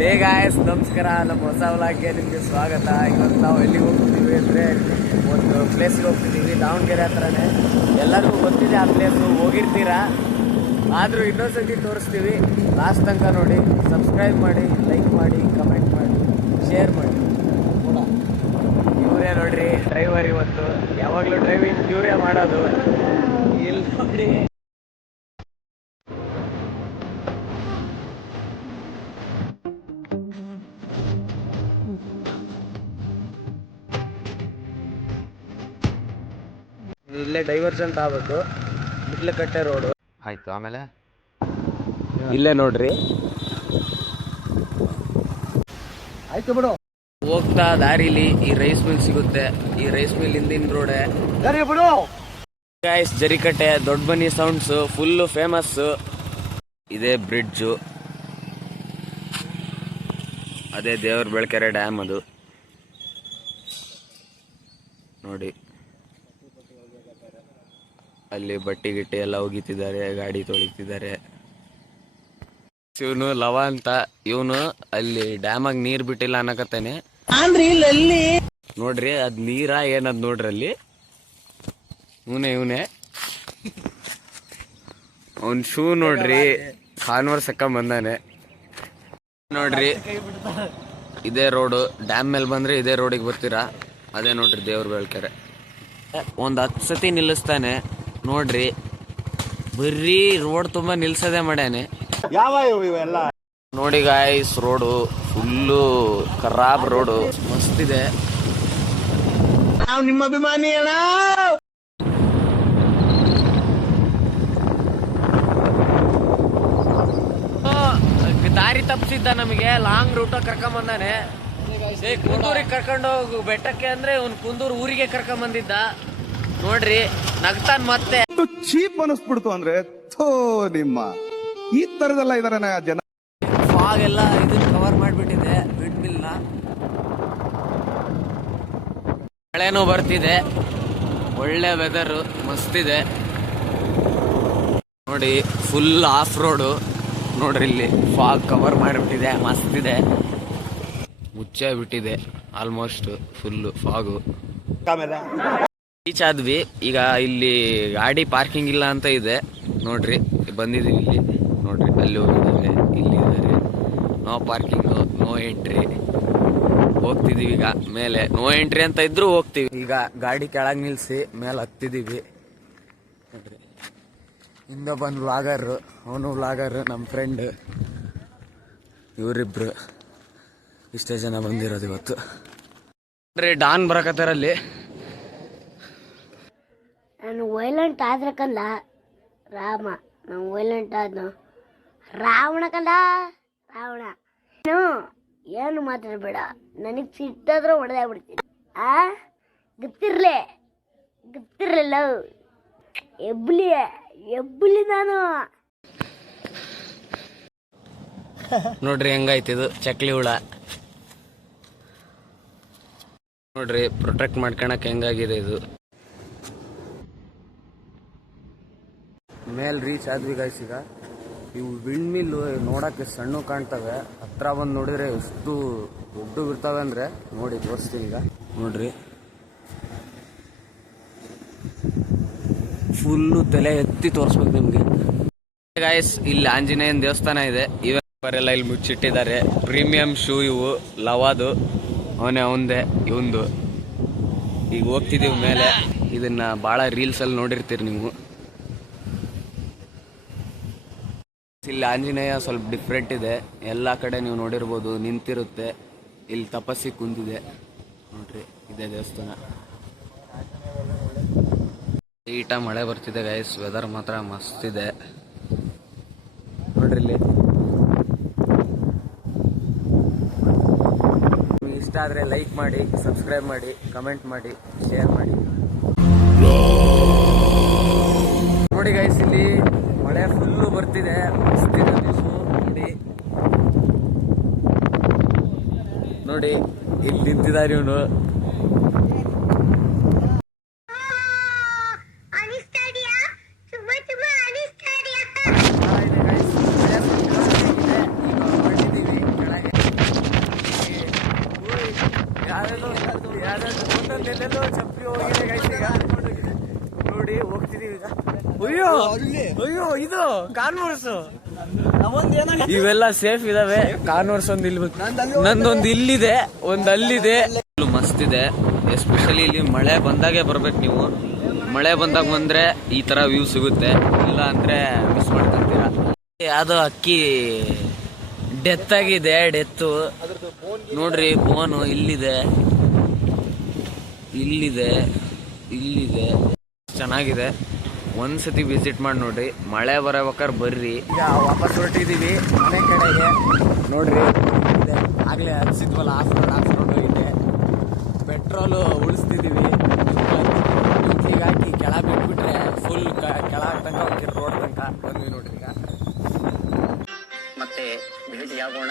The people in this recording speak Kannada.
ಹೇ ಗಾಯ್ಸ್, ನಮಸ್ಕಾರ. ನಮ್ಮ ಹೊಸ ವ್ಲಾಗ್ಗೆ ನಿಮಗೆ ಸ್ವಾಗತ. ಇವತ್ತು ನಾವು ಎಲ್ಲಿಗೆ ಹೋಗ್ತಿದ್ದೀವಿ ಅಂದರೆ ಒಂದು ಪ್ಲೇಸ್ಗೆ ಹೋಗ್ತಿದ್ದೀವಿ, ದಾವಣಗೆರೆ ಹತ್ರನೇ. ಎಲ್ಲರಿಗೂ ಗೊತ್ತಿದೆ ಆ ಪ್ಲೇಸು, ಹೋಗಿರ್ತೀರಾ. ಆದರೂ ಇನ್ನೊಂದ್ಸತಿ ತೋರಿಸ್ತೀವಿ, ಲಾಸ್ಟ್ ತನಕ ನೋಡಿ. ಸಬ್ಸ್ಕ್ರೈಬ್ ಮಾಡಿ, ಲೈಕ್ ಮಾಡಿ, ಕಮೆಂಟ್ ಮಾಡಿ, ಶೇರ್ ಮಾಡಿ ಕೂಡ. ಇವರೇ ನೋಡ್ರಿ ಡ್ರೈವರ್. ಇವತ್ತು ಯಾವಾಗಲೂ ಡ್ರೈವಿಂಗ್ ಇವರೇ ಮಾಡೋದು. ಇಲ್ಲಿ ನೋಡಿ, ಇಲ್ಲೇ ಡೈವರ್ಜೆಂಟ್ ಆಗಬೇಕು, ಬಿಟ್ಲಕಟ್ಟೆ ರೋಡು ಆಯ್ತು. ಆಮೇಲೆ ಇಲ್ಲೇ ನೋಡ್ರಿ, ಆಯ್ತು ಬಿಡು. ಹೋಗ್ತಾ ದಾರಿಲಿ ಈ ರೈಸ್ ಮಿಲ್ ಸಿಗುತ್ತೆ. ಈ ರೈಸ್ ಮಿಲ್ ಹಿಂದಿನ ರೋಡೆ ಬಿಡು ಗಾಯ್ಸ್. ಜರಿಕಟ್ಟೆ, ದೊಡ್ಡ ಬನ್ನಿ ಸೌಂಡ್ಸ್ ಫುಲ್ಲು ಫೇಮಸ್. ಇದೇ ಬ್ರಿಡ್ಜು, ಅದೇ ದೇವ್ರ ಬೆಳಕೆರೆ ಡ್ಯಾಮ್. ಅದು ನೋಡಿ, ಅಲ್ಲಿ ಬಟ್ಟೆ ಗಿಟ್ಟೆ ಎಲ್ಲ ಒಗಿತಿದ್ದಾರೆ, ಗಾಡಿ ತೊಳಿತಿದ್ದಾರೆ. ಇವನು ಲವ ಅಂತ, ಇವನು ಅಲ್ಲಿ ಡ್ಯಾಮಾಗ ನೀರ್ ಬಿಟ್ಟಿಲ್ಲ ಅನ್ನಕತ್ತಾನೆ. ನೋಡ್ರಿ ಅದ್ ನೀರ ಏನದ್ ನೋಡ್ರಿ, ಅಲ್ಲಿ ಇವನೇ ಅವನ್ ಶೂ ನೋಡ್ರಿ, ಕಾನ್ವರ್ಸ್ ಹಾಕೊಂಡ್ ಬಂದಾನೆ. ನೋಡ್ರಿ ಇದೇ ರೋಡು, ಡ್ಯಾಮ್ ಮೇಲೆ ಬಂದ್ರೆ ಇದೇ ರೋಡಿಗೆ ಬರ್ತೀರಾ. ಅದೇ ನೋಡ್ರಿ ದೇವ್ರ ಬೆಳಕೆರೆ. ಒಂದ್ 10 ಸತಿ ನಿಲ್ಲಿಸ್ತಾನೆ ನೋಡ್ರಿ. ಬರೀ ರೋಡ್ ತುಂಬಾ ನಿಲ್ಸದೆ ಮಾಡ್ಯಾನೆ. ನೋಡಿ ಗಾಯ್ಸ್, ರೋಡು ಫುಲ್ಲು ಖರಾಬ್ ರೋಡು, ಮಸ್ತ್ ಇದೆ. ನಿಮ್ಮ ಅಭಿಮಾನಿ ಅಣ್ಣ. ದಾರಿ ತಪ್ಪಿಸಿದ್ದ, ನಮಗೆ ಲಾಂಗ್ ರೂಟ್ ಕರ್ಕೊಂಡ್ ಬಂದಾನೆ. ಕುಂದೂರಿಗೆ ಕರ್ಕೊಂಡು ಹೋಗು ಬೆಟ್ಟಕ್ಕೆ ಅಂದ್ರೆ ಅವ್ನು ಕುಂದೂರು ಊರಿಗೆ ಕರ್ಕೊಂಡ್ ಬಂದಿದ್ದ. ನೋಡ್ರಿ ನಗ್ತಾನ್ ಮತ್ತೆ. ಚೀಪ್ ಅನಿಸ್ಬಿಡ್ತು ಅಂದ್ರೆ ನಿಮ್ಮ ಈ ತರದೆಲ್ಲ ಇದಾರೆ ಜನ. ಫಾಗ್ ಎಲ್ಲ ಇದನ್ನ ಕವರ್ ಮಾಡ್ಬಿಟ್ಟಿದೆ ವಿಂಡ್ ಮಿಲ್ ನ. ಮಳೆನೂ ಬರ್ತಿದೆ, ಒಳ್ಳೆ ವೆದರ್, ಮಸ್ತ್ ಇದೆ. ನೋಡಿ ಫುಲ್ ಆಫ್ ರೋಡು. ನೋಡ್ರಿ ಇಲ್ಲಿ ಫಾಗ್ ಕವರ್ ಮಾಡಿಬಿಟ್ಟಿದೆ, ಮಸ್ತ್ ಇದೆ. ಮುಚ್ಚೆ ಬಿಟ್ಟಿದೆ ಆಲ್ಮೋಸ್ಟ್ ಫುಲ್ಲು ಫಾಗು. ರೀಚ್ ಆದ್ವಿ. ಈಗ ಇಲ್ಲಿ ಗಾಡಿ ಪಾರ್ಕಿಂಗ್ ಇಲ್ಲ ಅಂತ ಇದೆ. ನೋಡ್ರಿ ಬಂದಿದೀವಿ ಇಲ್ಲಿ. ನೋಡ್ರಿ ಅಲ್ಲಿ ಹೋಗಿದ್ದಾರೆ, ಇಲ್ಲಿ ಇದ್ದಾರೆ. No parking, no entry. ಹೋಗ್ತಿದೀವಿ ಈಗ ಮೇಲೆ. ನೋ ಎಂಟ್ರಿ ಅಂತ ಇದ್ರು ಹೋಗ್ತೀವಿ. ಈಗ ಗಾಡಿ ಕೆಳಗೆ ನಿಲ್ಸಿ ಮೇಲೆ ಹತ್ತಿದೀವಿ. ನೋಡ್ರಿ ಹಿಂದೆ ಬಂದು ವ್ಲಾಗರ್, ಅವನು ವ್ಲಾಗರ್, ನಮ್ಮ ಫ್ರೆಂಡ್. ಇವರಿಬ್ರು ಇಷ್ಟೇ ಜನ ಬಂದಿರೋದು ಇವತ್ತು. ನೋಡ್ರಿ ಡಾನ್ ಬರಕತ್ತಾರಲ್ಲಿ. ನಾನು ವೈಲೆಂಟ್ ಆದ್ರೆ ಕಂದ ರಾಮ, ನಾನು ವೈಲೆಂಟ್ ಆದ್ನು ರಾವಣ ಕಂದ, ರಾವಣ. ಏನು ಮಾತಾಡಬೇಡ, ನನಗೆ ಸಿಟ್ಟಾದ್ರೆ ಹೊಡೆದೇ ಬಿಡ್ತೀನಿ. ಗೊತ್ತಿರ್ಲಿಲ್ಲ ಎಬ್ಬಲಿ ನಾನು. ನೋಡ್ರಿ ಹೆಂಗಾಯ್ತಿದು ಚಕ್ಲಿ ಹುಳ. ನೋಡ್ರಿ ಪ್ರೊಟೆಕ್ಟ್ ಮಾಡ್ಕೊಳಕ್ ಹೆಂಗಾಗಿದೆ ಇದು. ಮೇಲ್ ರೀಚ್ ಆದ್ವಿ ಗಾಯ್ಸ್. ಈಗ ಇವು ವಿಂಡ್ ಮಿಲ್ ನೋಡಕ್ಕೆ ಸಣ್ಣ ಕಾಣ್ತವೆ, ಹತ್ರ ಬಂದು ನೋಡಿದ್ರೆ ಎಷ್ಟು ದೊಡ್ಡ ಇರ್ತವೆ ಅಂದ್ರೆ ನೋಡಿ ತೋರಿಸ್ತೀನಿ ಈಗ. ನೋಡ್ರಿ ಫುಲ್ಲು ತಲೆ ಎತ್ತಿ ತೋರಿಸ್ಬೇಕು ನಿಮ್ಗೆ ಗಾಯ್ಸ್. ಇಲ್ಲಿ ಆಂಜನೇಯನ ದೇವಸ್ಥಾನ ಇದೆ. ಇವರೆಲ್ಲ ಇಲ್ಲಿ ಮುಚ್ಚಿಟ್ಟಿದ್ದಾರೆ. ಪ್ರೀಮಿಯಂ ಶೂ ಇವು, ಲವಾದು. ಅವಂದೇ ಇವಂದು. ಈಗ ಹೋಗ್ತಿದೀವಿ ಮೇಲೆ. ಇದನ್ನ ಭಾಳ ರೀಲ್ಸ್ ಅಲ್ಲಿ ನೋಡಿರ್ತೀರಿ ನೀವು. ಇಲ್ಲಿ ಆಂಜನೇಯ ಸ್ವಲ್ಪ ಡಿಫ್ರೆಂಟ್ ಇದೆ. ಎಲ್ಲ ಕಡೆ ನೀವು ನೋಡಿರ್ಬೋದು, ನಿಂತಿರುತ್ತೆ. ಇಲ್ಲಿ ತಪಸ್ಸಿ ಕುಂತಿದೆ. ನೋಡ್ರಿ ಇದೇ ದೇವಸ್ಥಾನ. ಈಟ ಮಳೆ ಬರ್ತಿದೆ ಗೈಸ್, ವೆದರ್ ಮಾತ್ರ ಮಸ್ತ್ ಇದೆ. ನೋಡ್ರಿ ಇಲ್ಲಿ. ನಿಮ್ಗೆ ಇಷ್ಟ ಆದರೆ ಲೈಕ್ ಮಾಡಿ, ಸಬ್ಸ್ಕ್ರೈಬ್ ಮಾಡಿ, ಕಮೆಂಟ್ ಮಾಡಿ, ಶೇರ್ ಮಾಡಿ. ನೋಡಿ ಗೈಸ್, ಇಲ್ಲಿ ಮಳೆ ಫುಲ್ಲು ಬರ್ತಿದೆ, ಮಸ್ತಿದೆ ವ್ಯೂಸು. ನೋಡಿ ಇಲ್ಲಿ ನಿಂತಿದ್ದಾರೆ ಇವನು. ಒಂದೊಂದೆಲ್ಲೆಲ್ಲೋ ಚಪ್ಪಲಿ ಹೋಗಿದೆ ಗೈಸ್. ಈಗ ನೋಡಿ ಹೋಗ್ತಿದೀವಿ ಈಗ. ಅಯ್ಯೋ ಅಯ್ಯೋ ಇದು ಕಾರ್ನೂರ್ಸ್ ಇವೆಲ್ಲ ಸೇಫ್ ಇದಾವೆ. ಕಾರ್ನೂರ್ಸ್ ಒಂದು ಇಲ್ಲಿ ನಂದೊಂದು ಇಲ್ಲಿದೆ, ಒಂದು ಅಲ್ಲಿದೆ. ಮಸ್ತ್ ಇದೆ. ಎಸ್ಪೆಷಲಿ ಇಲ್ಲಿ ಮಳೆ ಬಂದಾಗೆ ಬರ್ಬೇಕು ನೀವು. ಮಳೆ ಬಂದಾಗ ಬಂದ್ರೆ ಈ ತರ ವ್ಯೂ ಸಿಗುತ್ತೆ, ಇಲ್ಲ ಅಂದ್ರೆ ಮಿಸ್ ಮಾಡ್ಕೊಂತೀರಾ. ಯಾವ್ದೋ ಅಕ್ಕಿ ಡೆತ್ ಆಗಿದೆ. ಡೆತ್ತು ನೋಡ್ರಿ, ಬೋನು ಇಲ್ಲಿದೆ, ಇಲ್ಲಿದೆ, ಇಲ್ಲಿದೆ. ಚೆನ್ನಾಗಿದೆ. ಒಂದ್ಸತಿ ವಿಸಿಟ್ ಮಾಡಿ ನೋಡ್ರಿ. ಮಳೆ ಬರಬೇಕಾದ್ರೆ ಬರ್ರಿ. ಈಗ ವಾಪಸ್ ಹೊರಟಿದೀವಿ ಮನೆ ಕಡೆಗೆ. ನೋಡ್ರಿ ಆಗ್ಲೇ ಹಚ್ಚಿದ್ವಲ್ಲ, ಆಫ್ ರೋಡ್ ಹೋಗಿದೆ. ಪೆಟ್ರೋಲು ಉಳಿಸ್ತಿದೀವಿ. ಈಗ ಹಾಕಿ ಕೆಳ ಬಿಟ್ಬಿಟ್ರೆ ಫುಲ್ ಕೆಳ ತನಕ ಹೋಗಿ ರೋಡ್ ತನಕ ಬಂದ್ವಿ ನೋಡ್ರಿ. ಈಗ ಮತ್ತೆ ಭೇಟಿಯಾಗೋಣ.